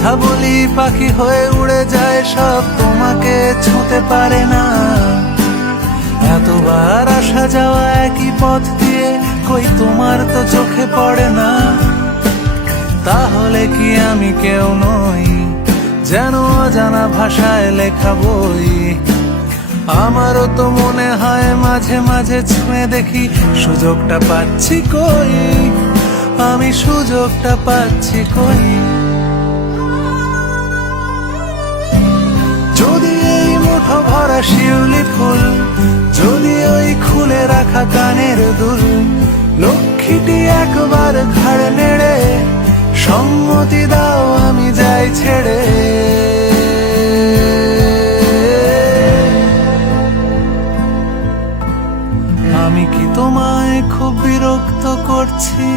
কথা বলি পাখি হয়ে উড়ে যায় সব, তোমাকে ছুঁতে পারে না। এতবার আসা যাওয়া একই পথ দিয়ে, কই তোমার তো চোখে পড়ে না। তাহলে কি আমি কেউ নই, যেন অজানা ভাষায় লেখা বই? আমারও তো মনে হয় মাঝে মাঝে ছুঁয়ে দেখি, সুযোগটা পাচ্ছি কই, আমি সুযোগটা পাচ্ছি কই? যদি এই মুঠো ভরা শিউলি ফুল, যদি ওই খুলে রাখা কানের দুল, লক্ষ্মীটি একবার ঘাড় নেড়ে সম্মতি দাও আমি যাই ছেড়ে। আমি কি তোমায় খুব বিরক্ত করছি?